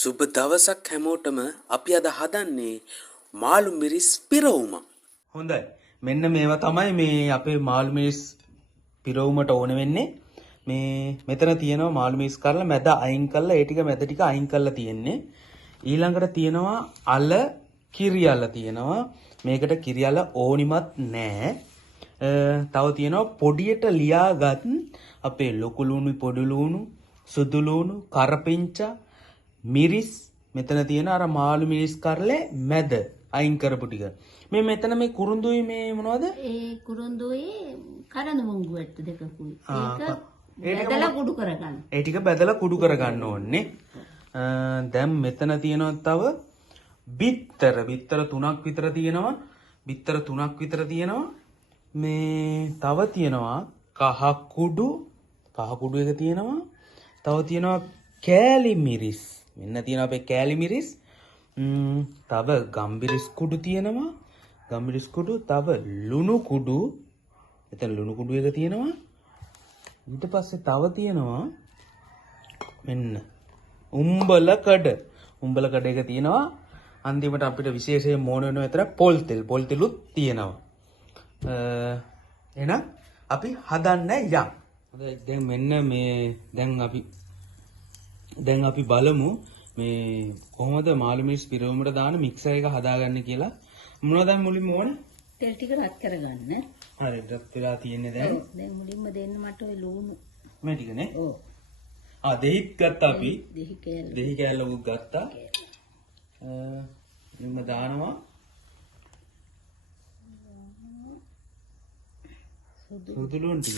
සුබ දවසක් හැමෝටම අපි අද හදන්නේ මාළු මිරිස් පිරවුමක්. හොඳයි. මෙන්න මේවා තමයි මේ අපේ මාළු මිරිස් පිරවුමට ඕන වෙන්නේ. මේ මෙතන තියෙනවා මාළු මිරිස් කරලා මැද අයින් කරලා ඒ ටික මැද ටික අයින් කරලා තියෙන්නේ. ඊළඟට තියෙනවා අල කිරියල තියෙනවා. මේකට කිරියල ඕනිමත් නැහැ. තව තියෙනවා පොඩියට ලියාගත් අපේ ලොකු ලුණු පොඩි ලුණු සුදු ලුණු කරපිංචා මිරිස් මෙතන තියෙන අර මාළු මිරිස් කරලේ මැද අයින් කරපු ටික. මේ මෙතන මේ කුරුඳුයි මේ මොනවද? ඒ කුරුඳුයි කරඬු මුංගු වැට්ට දෙකකුයි. ඒක බෙදලා කුඩු කරගන්න. ඒ ටික බෙදලා කුඩු කරගන්න ඕනේ. දැන් මෙතන තියෙනවා තව බිත්තර 3ක් විතර තියෙනවා. බිත්තර 3ක් විතර තියෙනවා. මේ තව තියෙනවා කහ කුඩු එක තියෙනවා. තව තියෙනවා කෑලි මිරිස්. මෙන්න තියෙනවා අපේ කෑලි මිරිස්. තව ගම්බිරිස් කුඩු තියෙනවා. ගම්බිරිස් කුඩු තව ලුණු කුඩු. එතන ලුණු කුඩු එක තියෙනවා. ඊට පස්සේ තව තියෙනවා මෙන්න උම්බල කඩ එක තියෙනවා. අන්තිමට අපිට විශේෂයෙන් මොන වෙනව විතර පොල් තෙලුත් තියෙනවා. එහෙනම් අපි හදන්න යම්. හොඳයි දැන් මෙන්න මේ දැන් අපි බලමු මේ කොහොමද මාළු මිරිස් පිරවුමට දාන මික්සර් එක හදාගන්නේ කියලා. මොනවද දැන් මුලින්ම ඕනේ? තෙල් ටික රත් කරගන්න. හරි රත් වෙලා තියෙන්නේ දැන්. දැන් මුලින්ම දෙන්න මට ඔය ලුණු. මේ ටිකනේ. ඔව්. දෙහිත් ගත්තා අපි. දෙහි කෑල්ල උත් ගත්තා. මෙන්න දානවා. සුදු ලුණු ටික.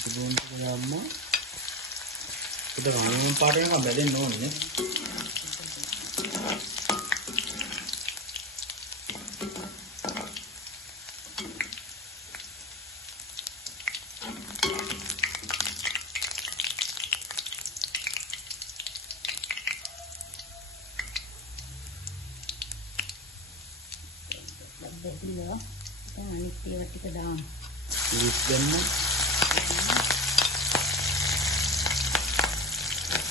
සුදු ලුණු ටික දාන්න. ඒක රාමයෙන් පාට එකක් බැදෙන්න ඕනේ නේ. බෙදලා දැන් අනිත් ඒවා ටික දාමු. ඉස් දෙන්න.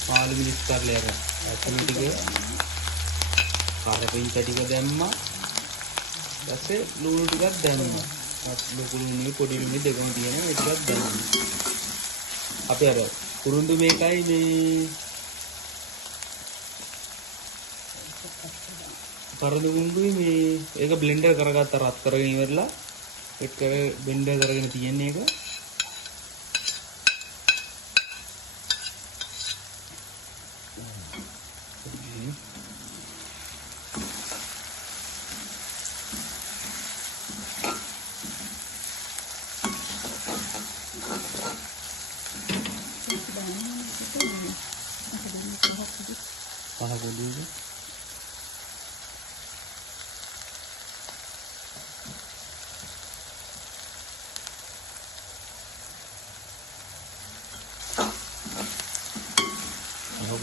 මාළු මිරිස් කරලා යන ඇතුළු ටික කරපිංචා ටික දැම්මා. ඊපස්සේ ලුණු ටිකක් දැම්මා. ලොකු ලුණුයි පොඩි ලුණුයි දෙකම තියෙනවා. ඒ ටිකක් දැම්මා. අපි අර කුරුඳු මේකයි මේ කරඬු මුංගුයි මේ ඒක බ්ලෙන්ඩර් කරගත්ත රත් කරගෙන ඉවරලා ඒක බ්ලෙන්ඩර් කරගෙන තියෙන්නේ ඒක.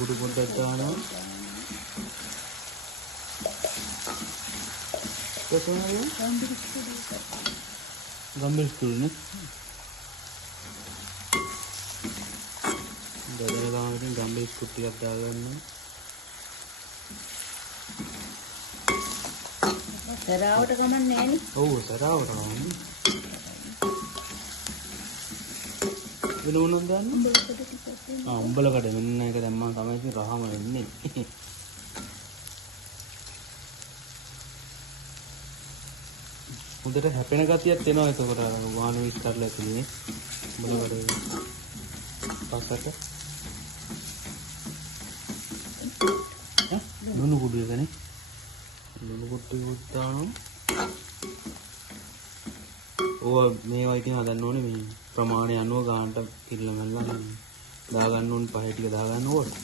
කුඩු පොඩ්ඩක් දානවා. ගම්බිරිස් කුඩුනේ. බෙදලා දාන්න ගම්බිරිස් කුඩු ටිකක් දාගන්න. තරාවට ගමන් නෑනේ. ඔව් තරාවට ගමන්. වෙනුනොත් දාන්න. උඹල කඩ මෙන්න එක දැම්මම තමයි ඉතින් රහම වෙන්නේ. හොඳට හැපෙන ගතියක් එනවා එතකොට අර වාන විස් කරලා තියෙන්නේ. උඹල කඩ පස්සට. ලුණු කුඩු එකනේ. ලුණු කුඩු උත්තානම්. ඕවා මේවා ඉතින් හදන්න ඕනේ මේ ප්‍රමාණය අනුව ගානට ඉල්ලමල්ලා දාගන්න ඕනේ පහ ටික දාගන්න ඕනේ.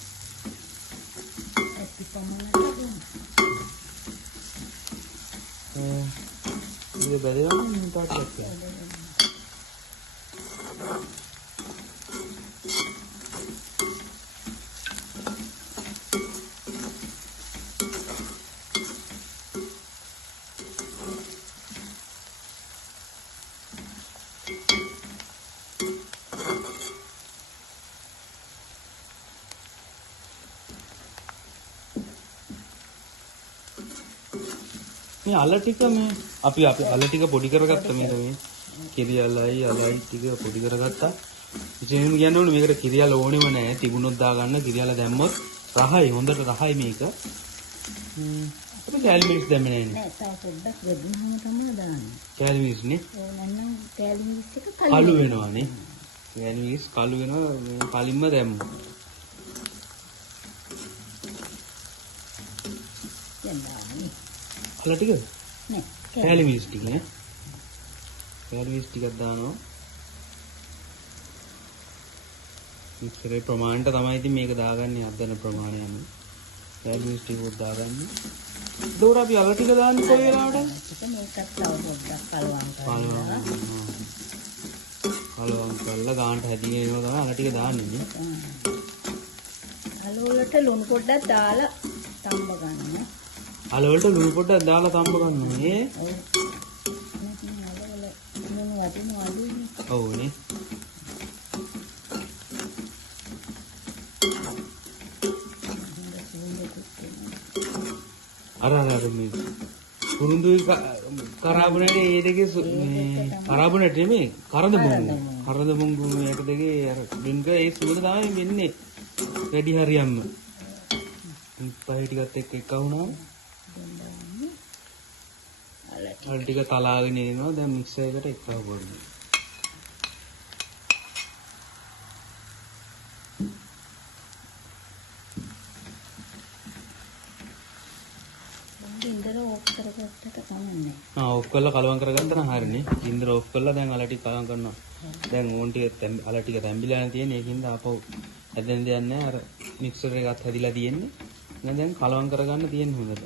ඒක බැලුවම මම තාත්තට කියනවා. මේ අල ටික මේ අපි අල ටික පොඩි කරගත්තා මේ කිරි අලයි ටික පොඩි කරගත්තා. ඉතින් කියන්නේ ඕනේ මේකට කිරි අල ඕනෙම නැහැ. තිබුණොත් දාගන්න කිරි අල දැම්මොත් රහයි හොඳට රහයි මේක. අපි කැලමිස් දැම්මේ නැහැ නේ. නෑ තා පොඩ්ඩක් වෙදුනම තමයි දාන්නේ. කැලමිස් නේ. ඒ නැත්නම් කැලිමිස් එක කළු වෙනවා නේ. කැලමිස් කළු වෙනවා මේ කලින්ම දැම්මු. යන්නේ. අල ටික නෑ කැලමිස් ටික නේ. කැලමිස් ටිකක් දානවා. මික්සරේ ප්‍රමාණයට තමයි ඉතින් මේක දාගන්නේ අදන ප්‍රමාණය අනුව. කැලමිස් ටික උත් දාගන්න. දෝර අපි අල ටික දාන්නේ කොයි වෙලාවටද? මේකත් තව පොඩ්ඩක් කලවම් කරලා. කලවම් කරලා ගානට හැදිගෙන එනවා තමයි අල ටික දාන්නේ නේ. අල වලට ලුණු පොඩ්ඩක් දාලා තම්බ ගන්න. අල වලට ලුණු පොඩ්ඩක් දාලා තම්බ ගන්නවා නේ. ඔව්. අල වල ලුණු වදිනවා අඩුයි. ඔව් නේ. අර මේ කුරුඳුයි කරාබුනේට ඒ දෙකේ මේ කරාබුනේට නෙමෙයි කරද මුංගු මේක දෙකේ අර ඩින්ක ඒ සුවඳ තමයි වෙන්නේ වැඩි හරියම්ම පහේ ටිකත් එක්ක වුණා අර ටික තලාගෙන එනවා දැන් මික්සර් එකට එක්කව කරනවා ඔෆ් කරලා කලවම් කරගත්තා නම් හරිනේ. ඉන්ද්‍ර ඔෆ් කරලා දැන් අල ටික කලවම් කරනවා. දැන් ඕන් ටික අල ටික තැඹිලා යන තියෙන ඒකින්ද ආපහු හැදෙන්න දෙයක් නැහැ. අර මික්සර් එකත් හැදිලා තියෙන්නේ. දැන් කලවම් කරගන්න තියෙන හොඳට.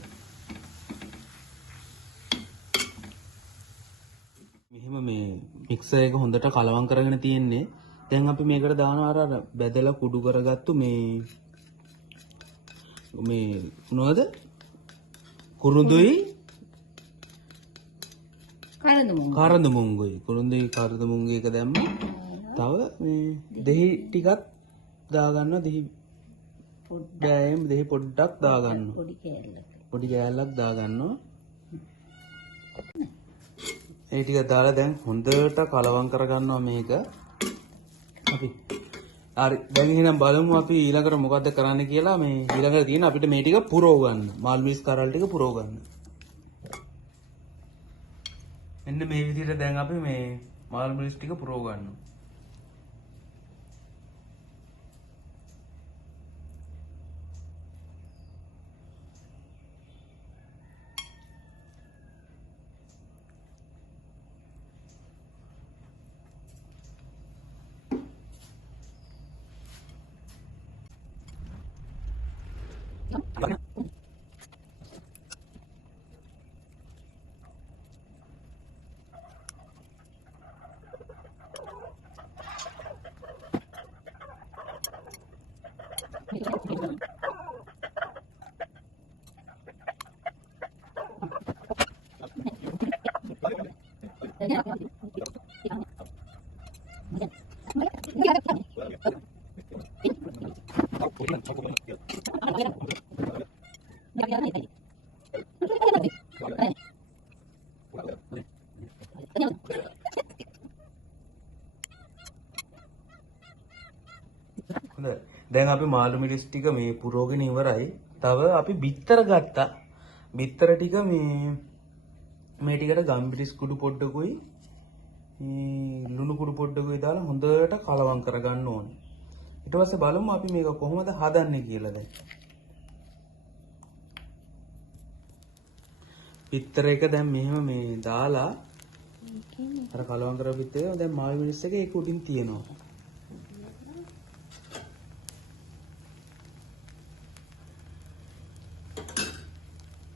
මෙහෙම මේ මික්සර් එක හොඳට කලවම් කරගෙන තියෙන්නේ. දැන් අපි මේකට දානවා අර බැදලා කුඩු කරගත්තු මේ මොනවද? කුරුඳුයි කරඳ මුංගුයි කුරුඳුයි කරඳ මුංගුයි එක දැම්ම. තව මේ දෙහි ටිකක් දාගන්න දෙහි පොඩ්ඩක් දාගන්න. පොඩි කෑල්ලක් දාගන්නවා. ඒ ටික දාලා දැන් හොඳට කලවම් කරගන්නවා මේක. අපි හරි දැන් එහෙනම් බලමු අපි ඊළඟට මොකද්ද කරන්න කියලා. මේ ඊළඟට තියෙන අපිට මේ ටික පුරව ගන්න. මාළු මිරිස් කරල් ටික පුරව ගන්න. මෙන්න මේ විදිහට දැන් අපි මේ මාළු මිරිස් ටික පුරව ගන්නවා. දැන් අපි මාළු මිරිස් ටික මේ පුරෝගෙන ඉවරයි. තව අපි බිත්තර ගත්තා. බිත්තර ටික මේ ටිකට ගම්බිරිස් කුඩු පොඩ්ඩකුයි ලුණු කුඩු පොඩ්ඩකුයි දාලා හොඳට කලවම් කරගන්න ඕනේ. ඊට පස්සේ බලමු අපි මේක කොහොමද හදන්නේ කියලා දැන්. බිත්තර එක දැන් මෙහෙම මේ දාලා අර කලවම් කරපු බිත්තරේ දැන් මාළු මිරිස් එක ඒක උඩින් තියෙනවා.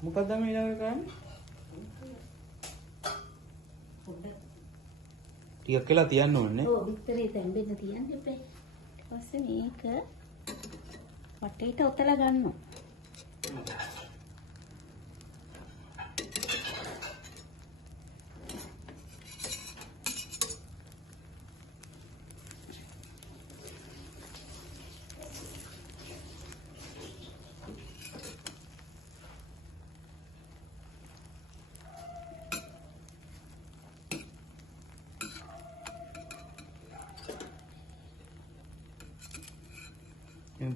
මොකක්ද මේ ඊළඟට කරන්නේ? ටිකක් කියලා තියන්න ඕනේ. ඔව් බිත්තරේ තැම්බෙන්න තියන්න එපා. ඊට පස්සේ මේක වටේට ඔතලා ගන්නවා.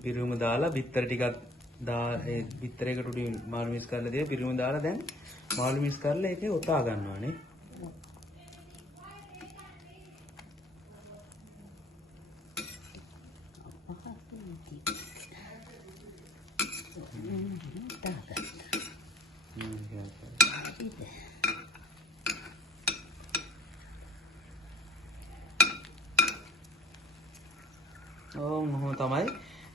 පිරුම දාලා බිත්තර ටිකක් බිත්තරයකට උඩින් මාළු මිස් කරලා දෙලා පිරුම දාලා දැන් මාළු මිස් කරලා ඒකේ ඔතා ගන්නවානේ. මොහොම තමයි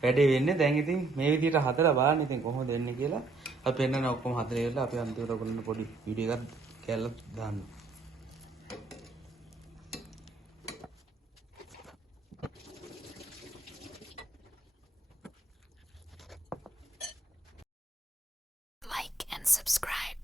වැඩේ වෙන්නේ. දැන් ඉතින් මේ විදිහට හදලා බලන්න ඉතින් කොහොමද වෙන්නේ කියලා. අපි පෙන්නන ඔක්කොම හදලා ඉවරලා අපි අන්තිමට ඔයගොල්ලන්ට පොඩි වීඩියෝ එකක් කැල්ලක් දාන්න. Like and subscribe.